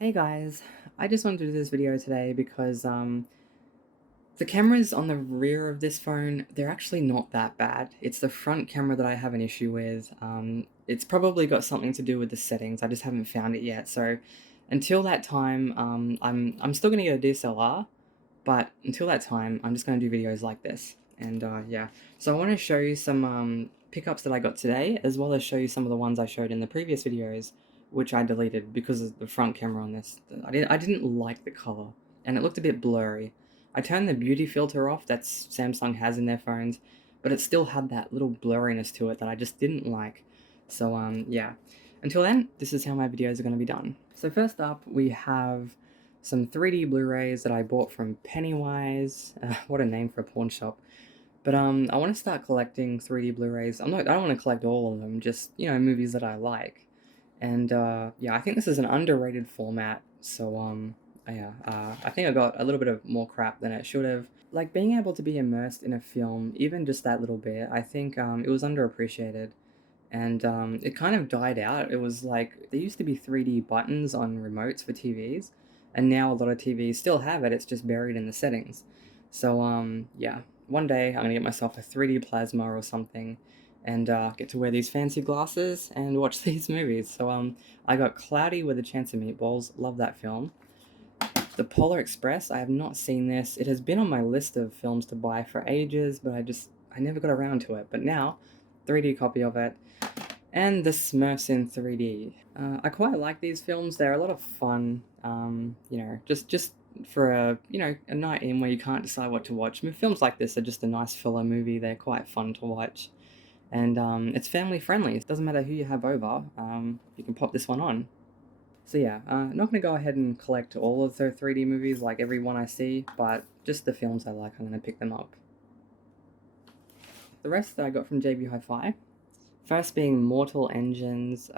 Hey guys, I just wanted to do this video today because the cameras on the rear of this phone, they're actually not that bad. It's the front camera that I have an issue with. It's probably got something to do with the settings. I just haven't found it yet. So until that time, I'm still gonna get a DSLR, but until that time, I'm just gonna do videos like this. And yeah, so I want to show you some pickups that I got today, as well as show you some of the ones I showed in the previous videos, which I deleted because of the front camera on this. I didn't like the color, and it looked a bit blurry. I turned the beauty filter off that Samsung has in their phones, but it still had that little blurriness to it that I just didn't like. So yeah. Until then, this is how my videos are going to be done. So first up, we have some 3D Blu-rays that I bought from Pennywise. What a name for a pawn shop. But I want to start collecting 3D Blu-rays. I don't want to collect all of them, just, movies that I like. And yeah, I think this is an underrated format. So yeah, I think I got a little bit of more crap than it should have. Like being able to be immersed in a film, even just that little bit, I think it was underappreciated. And it kind of died out. It was like there used to be 3D buttons on remotes for TVs, and now a lot of TVs still have it. It's just buried in the settings. So yeah, one day I'm gonna get myself a 3D plasma or something, and get to wear these fancy glasses and watch these movies. So I got Cloudy with a Chance of Meatballs. Love that film. The Polar Express. I have not seen this. It has been on my list of films to buy for ages, but I never got around to it. But now, 3D copy of it, and The Smurfs in 3D. I quite like these films. They're a lot of fun. Just for a night in where you can't decide what to watch. I mean, films like this are just a nice filler movie. They're quite fun to watch, and it's family friendly. It doesn't matter who you have over. You can pop this one on. So yeah, not gonna go ahead and collect all of the 3D movies like every one I see, but just the films I like, I'm gonna pick them up. The rest that I got from JB Hi-Fi. First being Mortal Engines.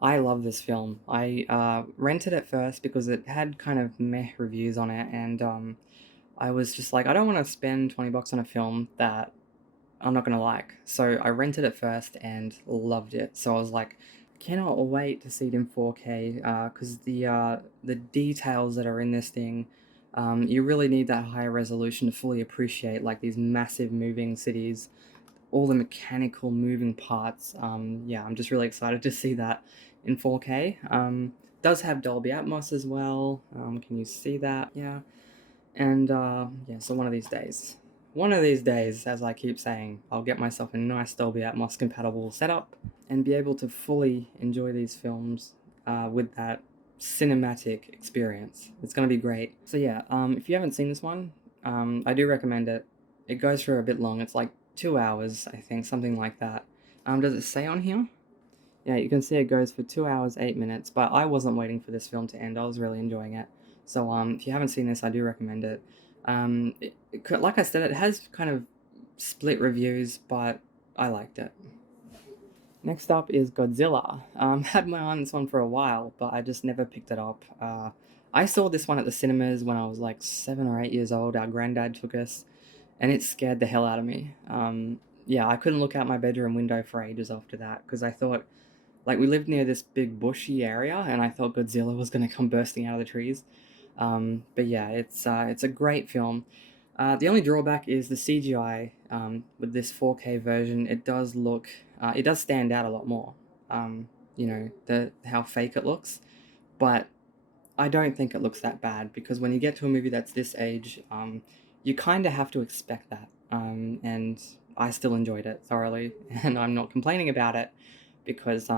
I love this film. I rented it first because it had kind of meh reviews on it, and I was just like, I don't want to spend 20 bucks on a film that I'm not gonna like. So I rented it first and loved it. So I was like, cannot wait to see it in 4K because the details that are in this thing, you really need that higher resolution to fully appreciate like these massive moving cities, all the mechanical moving parts. Yeah, I'm just really excited to see that in 4K. Does have Dolby Atmos as well. Can you see that? Yeah. And yeah, so one of these days, as I keep saying, I'll get myself a nice Dolby Atmos compatible setup and be able to fully enjoy these films with that cinematic experience. It's going to be great. So yeah, if you haven't seen this one, I do recommend it. It goes for a bit long. It's like 2 hours, I think, something like that. Does it say on here? Yeah, you can see it goes for 2 hours, 8 minutes, but I wasn't waiting for this film to end. I was really enjoying it. So, if you haven't seen this, I do recommend it. Like I said, it has kind of split reviews, but I liked it. Next up is Godzilla. Had my eye on this one for a while, but I just never picked it up. I saw this one at the cinemas when I was like 7 or 8 years old. Our granddad took us, and it scared the hell out of me. Yeah, I couldn't look out my bedroom window for ages after that because I thought, like, we lived near this big bushy area, and I thought Godzilla was going to come bursting out of the trees. But yeah, it's a great film. The only drawback is the CGI. With this 4K version, it does stand out a lot more. The how fake it looks, but I don't think it looks that bad because when you get to a movie that's this age, you kind of have to expect that. And I still enjoyed it thoroughly, and I'm not complaining about it because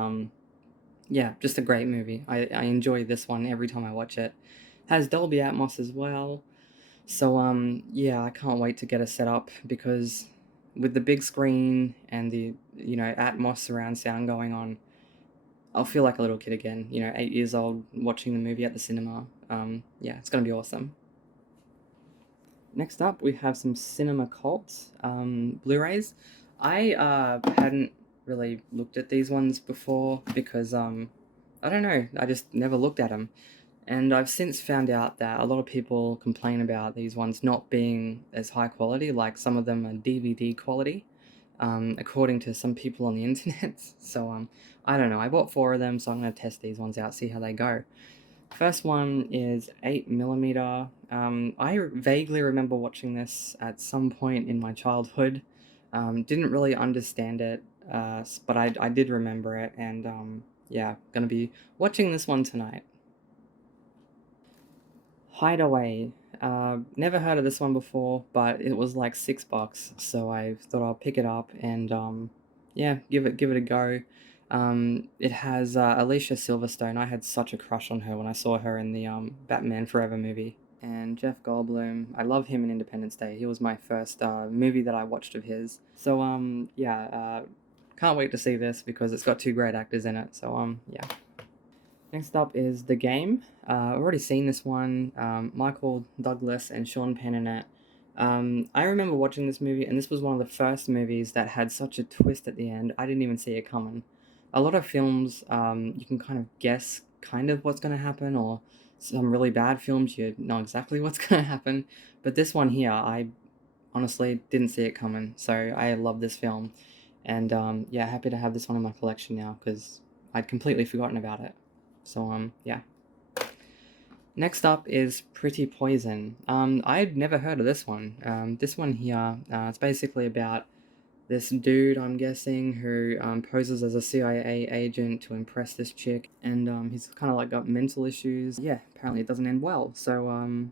yeah, just a great movie. I enjoy this one every time I watch it. Has Dolby Atmos as well. So yeah, I can't wait to get a setup because with the big screen and the Atmos surround sound going on, I'll feel like a little kid again. 8 years old watching the movie at the cinema. Yeah, it's gonna be awesome. Next up, we have some Cinema Cult Blu-rays. I hadn't really looked at these ones before because I don't know, I just never looked at them. And I've since found out that a lot of people complain about these ones not being as high quality, like some of them are DVD quality, according to some people on the internet. So I don't know. I bought 4 of them, so I'm going to test these ones out, see how they go. First one is 8mm. I vaguely remember watching this at some point in my childhood. Didn't really understand it, but I did remember it, and yeah, gonna be watching this one tonight. Hideaway. Never heard of this one before, but it was like $6, so I thought I'll pick it up and yeah, give it a go. It has Alicia Silverstone. I had such a crush on her when I saw her in the Batman Forever movie. And Jeff Goldblum. I love him in Independence Day. He was my first movie that I watched of his. So yeah, can't wait to see this because it's got two great actors in it. So yeah. Next up is The Game. I've already seen this one. Michael Douglas and Sean Penn in it. I remember watching this movie, and this was one of the first movies that had such a twist at the end. I didn't even see it coming. A lot of films, you can kind of guess kind of what's going to happen, or some really bad films, you know exactly what's going to happen. But this one here, I honestly didn't see it coming, so I love this film. And yeah, happy to have this one in my collection now because I'd completely forgotten about it. So yeah. Next up is Pretty Poison. I'd never heard of this one. This one here, it's basically about this dude, I'm guessing, who poses as a CIA agent to impress this chick, and he's kind of like got mental issues. Yeah, apparently it doesn't end well. So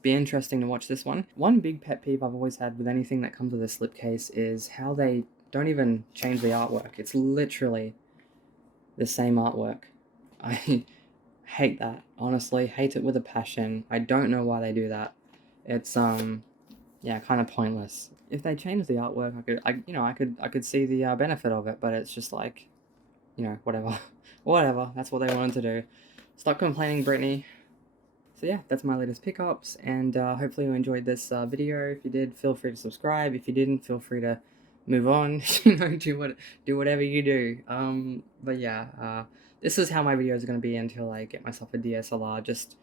be interesting to watch this one. One big pet peeve I've always had with anything that comes with a slipcase is how they don't even change the artwork. It's literally the same artwork. I hate that. Honestly, hate it with a passion. I don't know why they do that. It's yeah, kind of pointless. If they changed the artwork, I could see the benefit of it, but it's just like, whatever. Whatever. That's what they wanted to do. Stop complaining, Brittany. So yeah, that's my latest pickups, and hopefully you enjoyed this video. If you did, feel free to subscribe. If you didn't, feel free to move on. Do whatever you do. But yeah, this is how my videos are gonna be until I get myself a DSLR. Just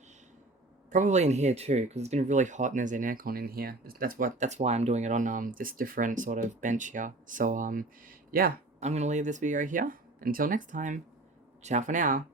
probably in here too, because it's been really hot and there's an aircon in here. That's why I'm doing it on this different sort of bench here. So yeah, I'm gonna leave this video here. Until next time, ciao for now.